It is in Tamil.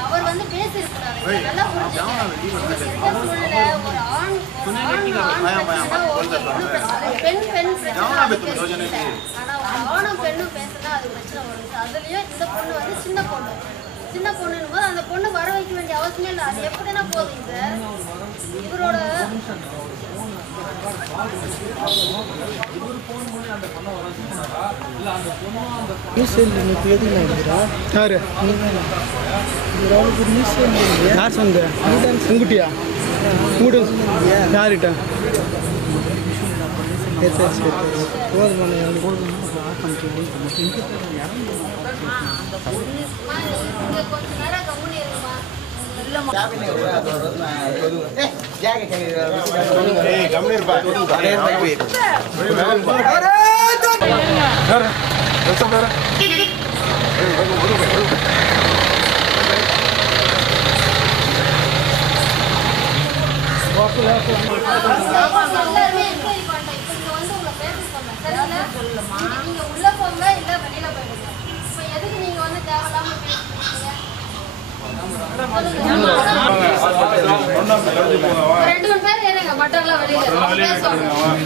அவர் வந்து பேசியிருக்கிறாரு நல்லா ஒரு ஆண் பெண் பெண் பிரச்சனை ஆனா ஆணும் பெண்ணும் பேசினா அது பிரச்சனை வருது. அதுலயும் இந்த பொண்ணு வந்து சின்ன பொண்ணுன்னு போது அந்த பொண்ணு வர வைக்க வேண்டிய அவசியம் இல்லை. அது எப்படின்னா போதுங்க சார். இவரோட நீங்க உள்ள போங்க இல்ல வெளியில போயிடுங்க. இப்ப எதுக்கு நீங்க வந்து தேவையில்லாம ரெண்டு மூணு பேர் ஏறுங்க மற்றவங்களாம் வெளியில